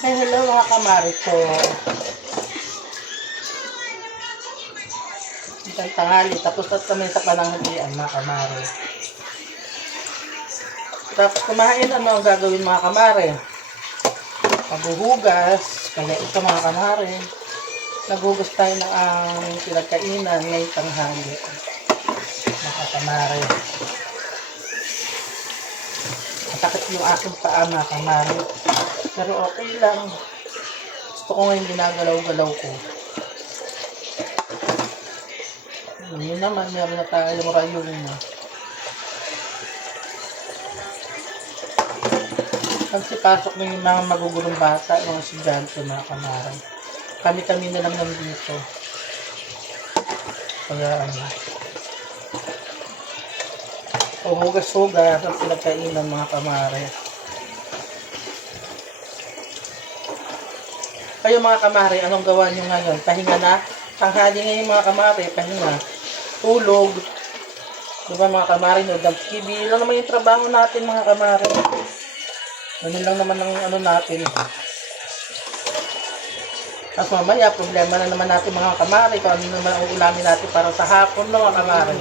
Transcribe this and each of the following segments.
Ay, hello mga kamari ko. Isang tanghali, tapos at kami sa pananghalian mga kamari. Tapos kumain, ano ang gagawin mga kamari? Maghuhugas, kaya ito mga kamari. Naghugas tayo ng pinagkainan ngayong tanghali. Mga kamari. Masakit yung aking paa mga kamari. Pero okay lang. Gusto ko ngayon ginagalaw-galaw ko. Yun naman, meron na tayong rayong na. Kasi pasok na yung mga magugulong bata, yung estudyante mga kamari. Kami-kami na lang nandito. Kaya ano. Hugas-hugas ang pinagkainan mga kamari. Kayo mga kamari, anong gawa nyo ngayon? Pahinga na? Tanghali ngayon mga kamari, pahinga. Tulog. Diba mga kamari, no? TV lang naman yung trabaho natin mga kamari. Ganun lang naman ang ano natin. Tapos mamaya, problema na naman natin mga kamari. Kung ano naman ang ulamin natin para sa hapon, no mga kamari.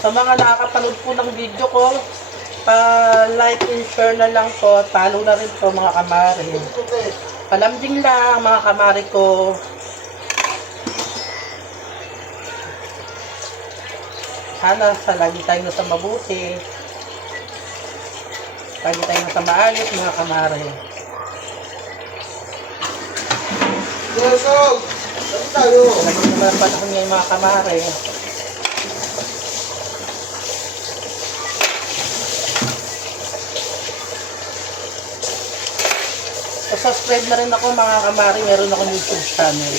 Sa mga nakakapanood po ng video ko, pa-like and share na lang po. Follow na rin po mga kamari. Palambing lang mga kamari ko. Sana sa lagi tayo nasa mabuti. Lagi tayo nasa maayos mga kamari. Lagi naman panahon ngayon mga kamari. Subscribe na rin ako mga kamari, meron akong YouTube channel.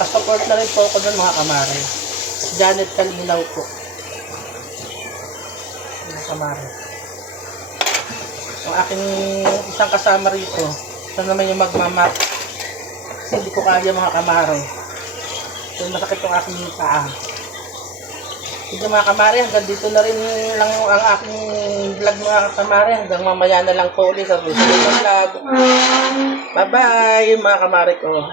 Support na rin po ako dun mga kamari. Janet Kalinaw po. Mga kamari. Ang aking isang kasama rito, ito naman yung magmamap. Kasi hindi ko kaya mga kamari. So masakit yung aking paa. Sige mga kamari, hanggang dito na rin lang ang aking vlog mga kamari. Hanggang mamaya na lang po ulit sa susunod na vlog. Bye bye mga kamari ko.